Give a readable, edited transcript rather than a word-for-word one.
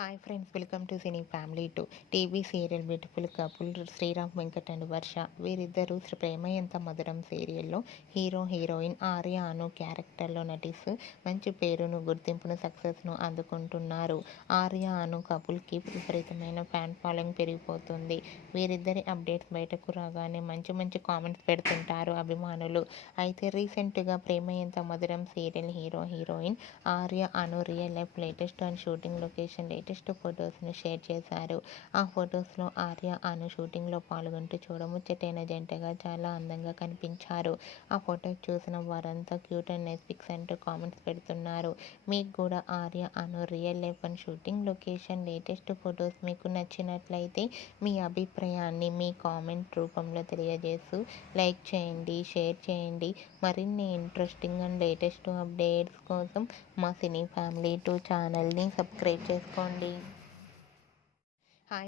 Hi friends, welcome to cine family to TV serial beautiful couple Sriram Venkat and Varsha. వీరిద్దరూ ప్రేమ ఎంత మధురం సీరియల్లో hero heroine Arya అను క్యారెక్టర్లో నటిస్తూ మంచి పేరును, గుర్తింపును, సక్సెస్ను అందుకుంటున్నారు. ఆర్య అను కపుల్కి విపరీతమైన ఫ్యాన్ ఫాలోయింగ్ పెరిగిపోతుంది. వీరిద్దరి అప్డేట్స్ బయటకు రాగానే మంచి మంచి కామెంట్స్ పెడుతుంటారు అభిమానులు. అయితే రీసెంట్గా Prema Entha Madhuram serial hero heroine Arya Anu real life latest and shooting location latest ఫొటోస్ను షేర్ చేశారు. ఆ ఫొటోస్లో ఆర్య అను షూటింగ్లో పాల్గొంటూ చూడముచ్చటైన జంటగా చాలా అందంగా కనిపించారు. ఆ ఫొటోస్ చూసిన వారంతా క్యూట్ అండ్ నైస్ పిక్స్ అంటూ కామెంట్స్ పెడుతున్నారు. మీకు కూడా Arya Anu real life and shooting location latest photos మీకు నచ్చినట్లయితే మీ అభిప్రాయాన్ని మీ కామెంట్ రూపంలో తెలియజేస్తూ లైక్ చేయండి, షేర్ చేయండి. మరిన్ని ఇంట్రెస్టింగ్ అండ్ లేటెస్ట్ అప్డేట్స్ కోసం మా సినీ ఫ్యామిలీ 2 ఛానల్ని సబ్స్క్రైబ్ చేసుకోండి.